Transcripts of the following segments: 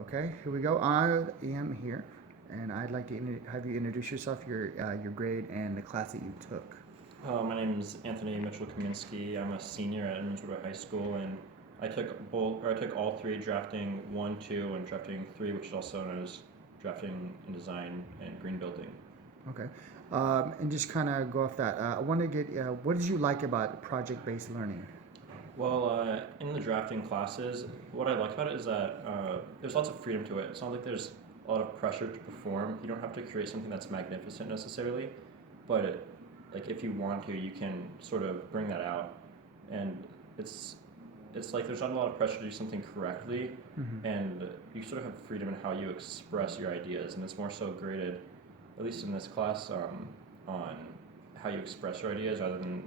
Okay, here we go. I am here, and I'd like to have you introduce yourself, your grade, and the class that you took. My name is Anthony Mitchell Kaminsky. I'm a senior at Edmondswood High School, and I took all three: drafting one, two, and drafting three, which is also known as drafting and design and green building. Okay, and just kind of go off that. I want to get what did you like about project-based learning? Well, in the drafting classes, what I liked about it is that there's lots of freedom to it. It's not like there's a lot of pressure to perform. You don't have to create something that's magnificent necessarily, but like if you want to, you can sort of bring that out, and it's it's like there's not a lot of pressure to do something correctly, Mm-hmm. and you sort of have freedom in how you express your ideas, and it's more so graded, at least in this class, on how you express your ideas rather than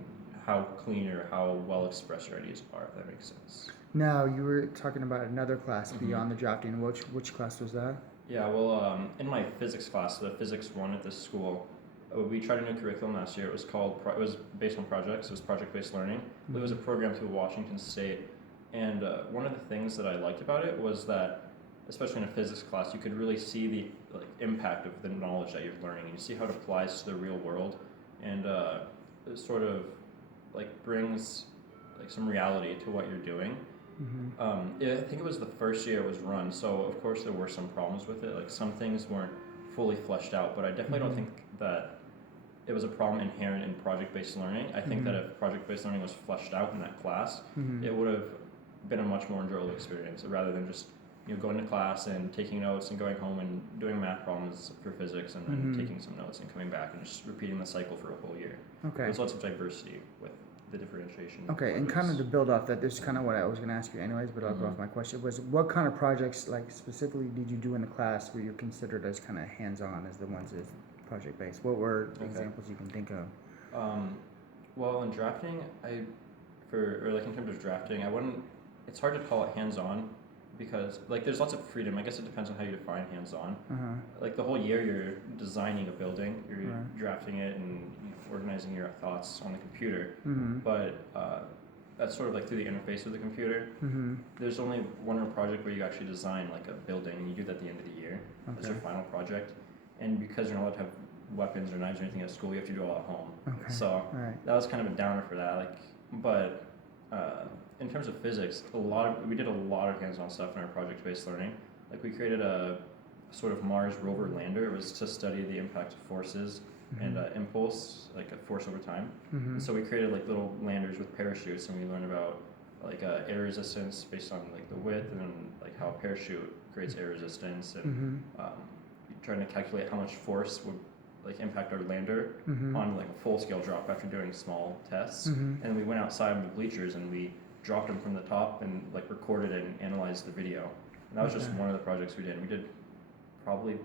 how clean or how well expressed your ideas are, if that makes sense. Now you were talking about another class Mm-hmm. beyond the drafting. Which class was that? Yeah, well, in my physics class, the physics one at this school, we tried a new curriculum last year. It was it was based on projects. It was project-based learning. It was a Mm-hmm. program through Washington State, and one of the things that I liked about it was that, especially in a physics class, you could really see the impact of the knowledge that you're learning, and you see how it applies to the real world, and it sort of brings some reality to what you're doing. Mm-hmm. I think it was the first year it was run, so of course there were some problems with it. Like some things weren't fully fleshed out, but I definitely don't Mm-hmm. think that it was a problem inherent in project-based learning. I think Mm-hmm. that if project-based learning was fleshed out in that class, Mm-hmm. it would have been a much more enjoyable experience rather than just going to class and taking notes and going home and doing math problems for physics and then Mm-hmm. taking some notes and coming back and just repeating the cycle for a whole year. Okay. There's lots of diversity with the differentiation of Okay, and kind of projects. to build off that, this is kind of what I was going to ask you anyways, but I'll go Mm-hmm. off my question. Was what kind of projects, like specifically, did you do in the class where you're considered as kind of hands-on as the ones as project-based? What were Okay. examples you can think of? Um, well, in drafting, or like in terms of drafting, I wouldn't. It's hard to call it hands-on because there's lots of freedom. I guess it depends on how you define hands-on. Uh huh. Like the whole year, you're designing a building, you're Right. drafting it, and organizing your thoughts on the computer. Mm-hmm. But that's sort of like through the interface of the computer. Mm-hmm. There's only one more project where you actually design like a building, and you do that at the end of the year as Okay. your final project. And because you're not allowed to have weapons or knives or anything at school, you have to do it all at home. Okay. So All right. that was kind of a downer for that. But in terms of physics, we did a lot of hands-on stuff in our project-based learning. Like we created a sort of Mars rover lander. It was to study the impact of forces and Mm-hmm. impulse, like a force over time. Mm-hmm. And so we created like little landers with parachutes, and we learned about air resistance based on like the width and like how a parachute creates air resistance, and Mm-hmm. trying to calculate how much force would impact our lander Mm-hmm. on like a full scale drop after doing small tests. Mm-hmm. And we went outside in the bleachers and we dropped them from the top and recorded and analyzed the video. And that was just Okay. one of the projects we did. We did probably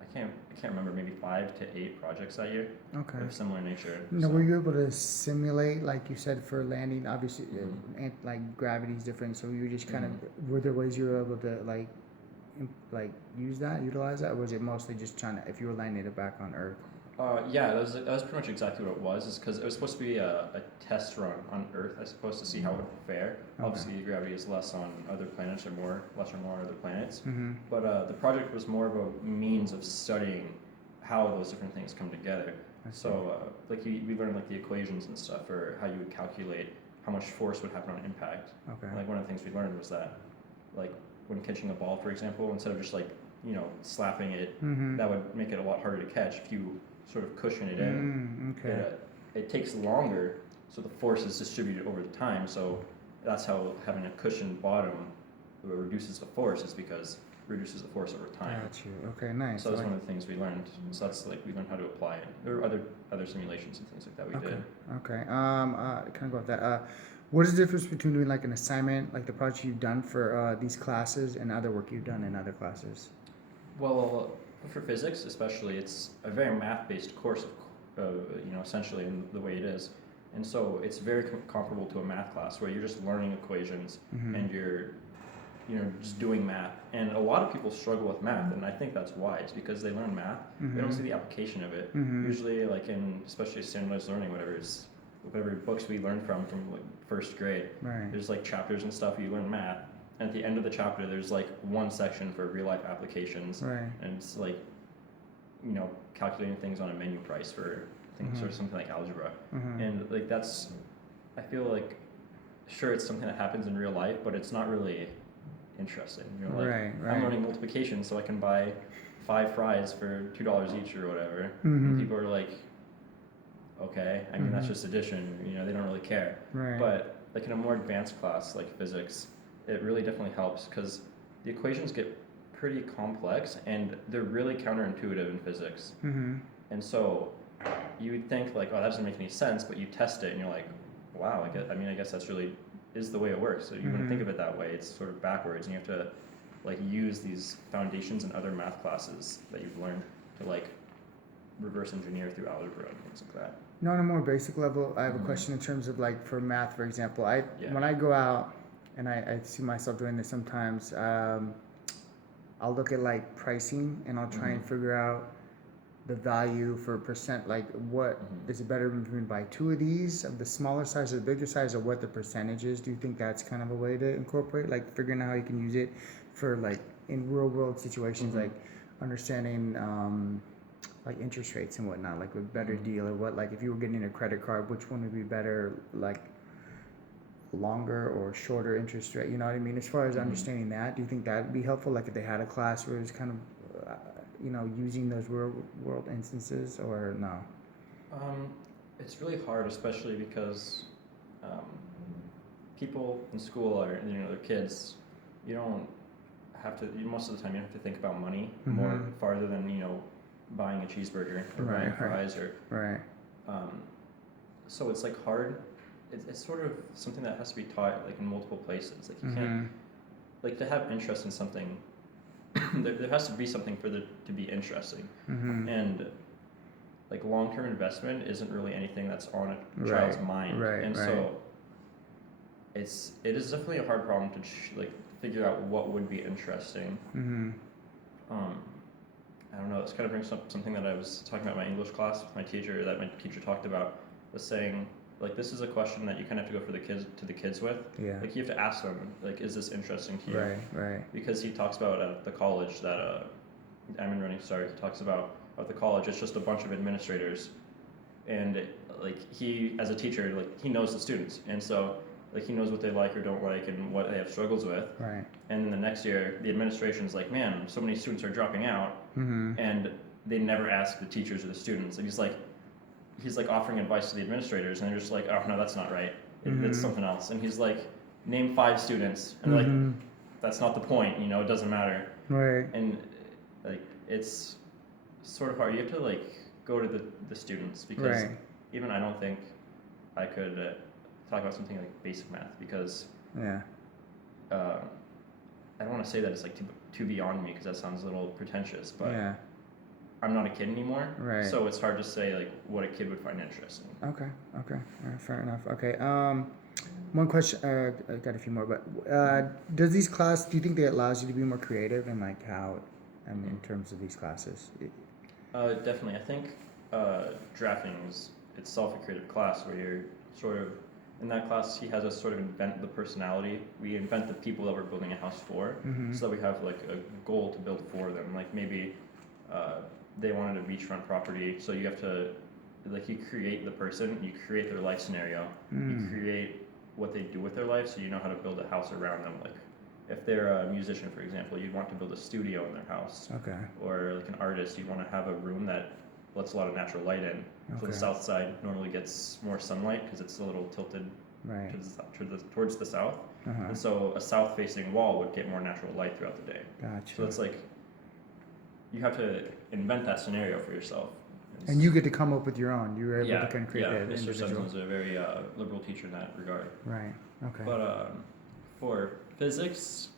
I can't remember, maybe 5 to 8 projects that year Okay. of similar nature. Now, So were you able to simulate, like you said, for landing? Obviously, Mhm. like gravity is different, so you just kind Mhm. of were there ways you were able to utilize that, or was it mostly just trying to if you were landing it back on Earth? Yeah, that was pretty much exactly what it was. Is because it was supposed to be a test run on Earth, I suppose, to see how it would fare. Okay. Obviously, gravity is less on other planets, or less or more on other planets. Mm-hmm. But the project was more of a means of studying how those different things come together. I see. So, we learned the equations and stuff for how you would calculate how much force would happen on impact. Okay. One of the things we learned was that, when catching a ball, for example, instead of just slapping it, Mm-hmm. that would make it a lot harder to catch. If you sort of cushion it in, Okay. it takes longer, so the force is distributed over the time. So that's how having a cushioned bottom reduces the force, is because it reduces the force over time. Got you. Okay. Nice. So that's one of the things we learned. So that's we learned how to apply it. There were other simulations and things like that we Okay. did. Okay. Kind of go with that. What is the difference between doing like an assignment, like the project you've done for these classes, and other work you've done in other classes? Well, for physics especially, it's a very math-based course, essentially in the way it is. And so it's very comparable to a math class where you're just learning equations Mm-hmm. and you're just doing math. And a lot of people struggle with math, and I think that's why. It's because they learn math, they don't see the application of it. Mm-hmm. Usually, especially standardized learning, whatever books we learn from first grade, Right. there's chapters and stuff you learn math, at the end of the chapter, there's like one section for real life applications, Right. and it's like, calculating things on a menu price for things Mm-hmm. or something like algebra, Mm-hmm. and like I feel like, sure, it's something that happens in real life, but it's not really interesting. Like, Right. I'm Right. learning multiplication so I can buy 5 fries for $2 each or whatever, Mm-hmm. and people are like, okay, I mean that's Mm-hmm. just addition. They don't really care. Right. But like in a more advanced class like physics, it really definitely helps because the equations get pretty complex and they're really counterintuitive in physics. Mm-hmm. And so you would think like, oh, that doesn't make any sense, but you test it and you're like, wow, I guess that's really is the way it works. So you wouldn't think of it that way. It's sort of backwards, and you have to like use these foundations in other math classes that you've learned to like reverse engineer through algebra and things like that. On a more basic level, I have a Mhm. question in terms of like for math, for example. Yeah. When I go out, and I see myself doing this sometimes. I'll look at like pricing, and I'll try and figure out the value for percent. Like, what is it better for me to buy two of these of the smaller size or the bigger size, or what the percentage is? Do you think that's kind of a way to incorporate, like figuring out how you can use it for like in real world situations, like understanding like interest rates and whatnot, like a better deal, or what, like if you were getting a credit card, which one would be better, like longer or shorter interest rate, you know what I mean? As far as understanding that, do you think that would be helpful, like if they had a class where it was kind of using those real world instances, or no? It's really hard, especially because um, people in school are, they're kids. You don't have to. Most of the time, you don't have to think about money more farther than buying a cheeseburger or buying fries or. Right. Um, so it's like hard. It's sort of something that has to be taught like in multiple places. Like you can't like to have interest in something. there has to be something for it to be interesting, and like long-term investment isn't really anything that's on a child's mind, and so it is definitely a hard problem to like figure out what would be interesting. I don't know. This kind of brings up something that I was talking about in my English class with my teacher. That my teacher talked about was saying like this is a question that you kind of have to go for the kids with. Yeah. Like you have to ask them like, is this interesting to you? Right. Because he talks about the college that I'm in running start. He talks about at the college it's just a bunch of administrators, and like he as a teacher like he knows the students, and so like he knows what they like or don't like and what they have struggles with. Right. And then the next year the administration's like, man, so many students are dropping out, and they never ask the teachers or the students. And he's like offering advice to the administrators, and they're just like, oh no, that's not right. It's something else. And he's like, name 5 students, and like that's not the point. It doesn't matter. Right. And like it's sort of hard. You have to like go to the students, because even I don't think I could talk about something like basic math, because I don't want to say that it's like too beyond me, because that sounds a little pretentious, but I'm not a kid anymore, so it's hard to say like what a kid would find interesting. Okay. Fair enough. Okay. One question. I got a few more, but do you think that allows you to be more creative, and like how, in terms of these classes? Definitely. I think drafting is itself a creative class, where you're sort of in that class. He has us sort of invent the personality. We invent the people that we're building a house for, so that we have like a goal to build for them. Like maybe they wanted a beachfront property, so you have to like you create the person, you create their life scenario, you create what they do with their life, so you know how to build a house around them. Like if they're a musician, for example, you'd want to build a studio in their house. Okay. Or like an artist, you'd want to have a room that lets a lot of natural light in. So the south side normally gets more sunlight because it's a little tilted towards the south. And so a south-facing wall would get more natural light throughout the day. Gotcha. So it's like you have to invent that scenario for yourself. And you get to come up with your own. You were able to kind of create that Mr. individual. Sutton was a very liberal teacher in that regard. Right. Okay. But for physics,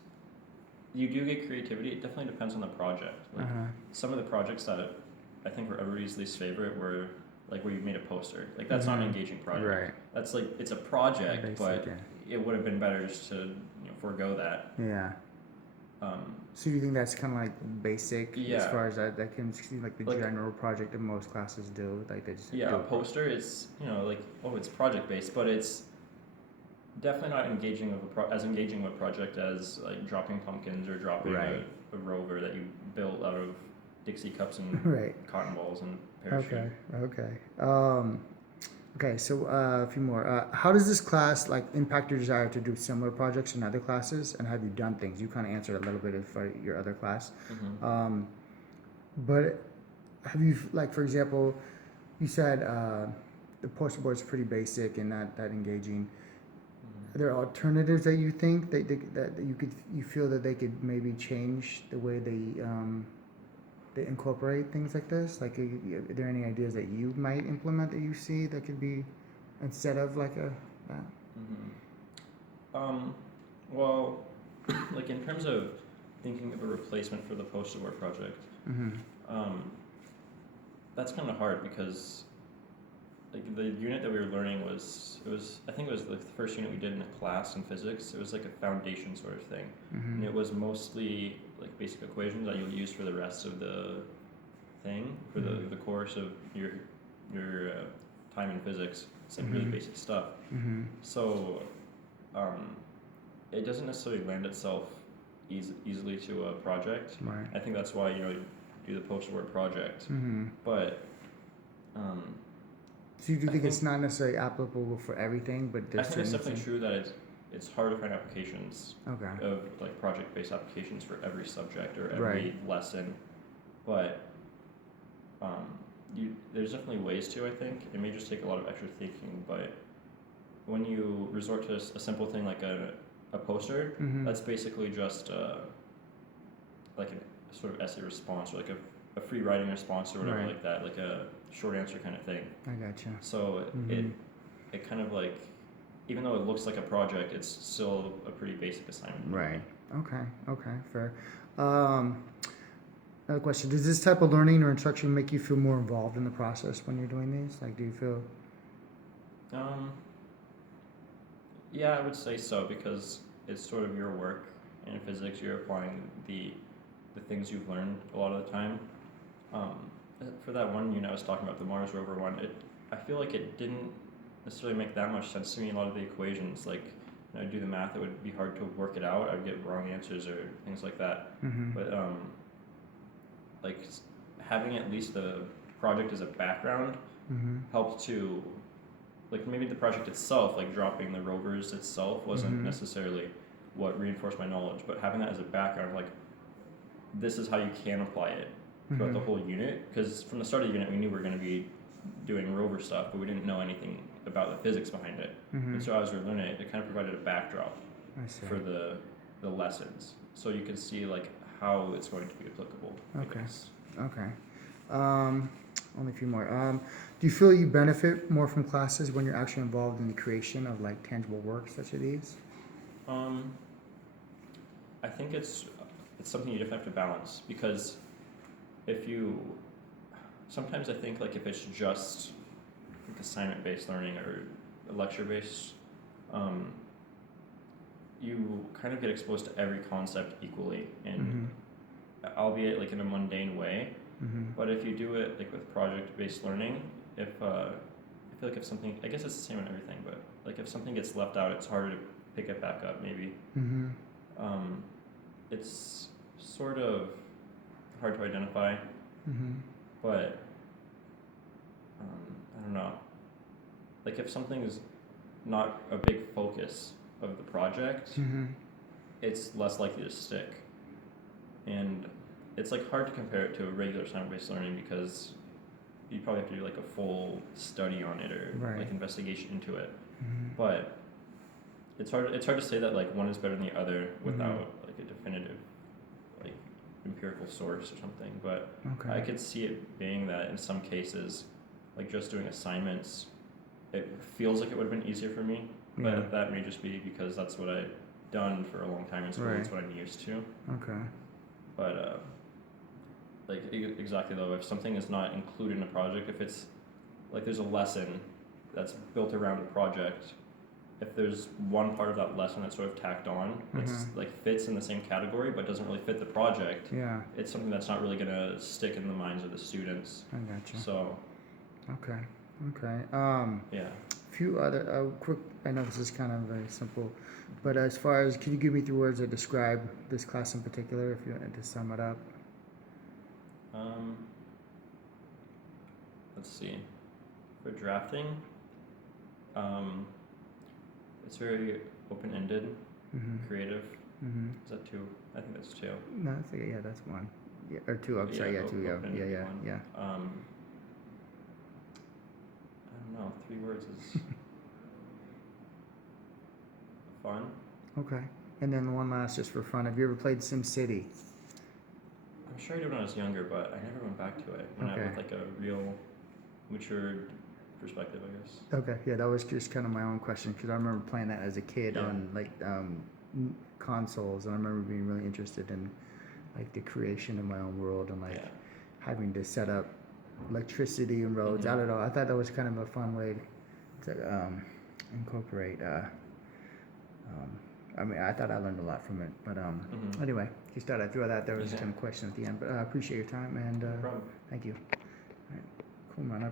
you do get creativity. It definitely depends on the project. Like some of the projects that I think were everybody's least favorite were like where you made a poster. Like that's not an engaging project. Right. That's like it's a project, but it would have been better just to forego that. Yeah. So do you think that's kind of like basic as far as that can seem like the general project that most classes do? Like they just a poster is like it's project based, but definitely not engaging with as engaging with a project as like dropping pumpkins or dropping Right. a rover that you built out of Dixie cups and Right. cotton balls and parachute. Okay. Okay. Okay. So a few more. How does this class like impact your desire to do similar projects in other classes? And have you done things? You kind of answered a little bit for your other class. Mm-hmm. Um, but have you like, for example, you said the poster board is pretty basic and not that engaging. Are there alternatives that you think that you feel that they could maybe change the way they incorporate things like this? Like, are there any ideas that you might implement that you see that could be instead of like a that? Mm-hmm. Well, like in terms of thinking of a replacement for the poster board project, Mm-hmm. um, that's kind of hard because like the unit that we were learning was I think it was the first unit we did in a class in physics. It was like a foundation sort of thing, Mm-hmm. and it was mostly like basic equations that you'll use for the rest of the thing for Mm-hmm. the course of your time in physics. It's like really Mm-hmm. basic stuff. Mm-hmm. So um, it doesn't necessarily lend itself easily to a project. Right. I think that's why you do the poster board project. Mm-hmm. But um, So you do I think think it's not necessarily applicable for everything, but I there's think it's certain definitely things. true that it's hard to find applications Okay. of like project based applications for every subject or Right. every lesson, but um, there's definitely ways to. I think it may just take a lot of extra thinking, but when you resort to a simple thing like a poster, Mm-hmm. that's basically just like a sort of essay response or like a free writing response or whatever Right. like that, like a short answer kind of thing. I gotcha. So Mm-hmm. it kind of like even though it looks like a project, it's still a pretty basic assignment. Right. Okay. Okay. Fair. Um, Another question: does this type of learning or instruction make you feel more involved in the process when you're doing these? Like, do you feel? Um, yeah, I would say so because it's sort of your work in physics. You're applying the things you've learned a lot of the time. Um, for that one unit I was talking about, the Mars rover one, I feel like it didn't necessarily make that much sense to me. A lot of the equations, like I'd do the math, it would be hard to work it out. I'd get wrong answers or things like that. Mm-hmm. But like having at least the project as a background Mm-hmm. helped to like maybe the project itself, like dropping the rovers itself, wasn't Mm-hmm. necessarily what reinforced my knowledge, but having that as a background, like this is how you can apply it throughout Mm-hmm. the whole unit. Because from the start of the unit, we knew we were going to be doing rover stuff, but we didn't know anything about the physics behind it. Mm-hmm. And so as we were learning it, it kind of provided a backdrop I see. for the lessons, so you can see like how it's going to be applicable. Okay. I guess. Okay. Only a few more. Do you feel you benefit more from classes when you're actually involved in the creation of like tangible works such as these? Um, I think it's something you definitely have to balance because if you sometimes I think like if it's just like assignment based learning or lecture based, um, you kind of get exposed to every concept equally, and Mm-hmm. albeit like in a mundane way. Mm-hmm. But if you do it like with project based learning, if I feel like if something, I guess it's the same in everything, but like if something gets left out, it's harder to pick it back up. Maybe Mm-hmm. it's sort of hard to identify, Mm-hmm. but I don't know. Like if something is not a big focus of the project, Mm-hmm. it's less likely to stick. And it's like hard to compare it to a regular assignment-based learning because you probably have to do like a full study on it or Right. like investigation into it. Mm-hmm. But it's hard to say that like one is better than the other without like a definitive like empirical source or something. But Okay. I could see it being that in some cases, like just doing assignments, it feels like it would have been easier for me. Yeah. But that may just be because that's what I've done for a long time in school. Right. It's what I'm used to. Okay. But like exactly though, if something is not included in a project, if it's like there's a lesson that's built around a project, if there's one part of that lesson that's sort of tacked on, it's like fits in the same category but doesn't really fit the project, Yeah. it's something that's not really gonna stick in the minds of the students. I gotcha. So Okay. Okay. yeah. few other quick. I know this is kind of very simple, but as far as, can you give me 3 words that describe this class in particular, if you wanted to sum it up? Um, let's see. For drafting, um, it's very open-ended, Mm-hmm. creative. Mm-hmm. Is that 2? I think that's 2. No, that's okay. Yeah, that's 1. Yeah, or 2. I'm sorry. Yeah, 2. Yeah, Open-ended yeah, one. yeah, I don't know. 3 words is fun. yeah. Okay. And then one last, just for fun. Have you ever played SimCity? I'm sure I did when I was younger, but I never went back to it. When I Okay. with like a real matured perspective, I guess. Okay. Yeah, that was just kind of my own question because I remember playing that as a kid Yeah. on like consoles, and I remember being really interested in like the creation of my own world and like Yeah. having to set up electricity and roads. I don't know. I thought that was kind of a fun way to incorporate. I mean, I thought I learned a lot from it. But anyway, just thought I'd throw that. There was kind of a question at the end. But I appreciate your time and No problem. thank you. All right, cool, man.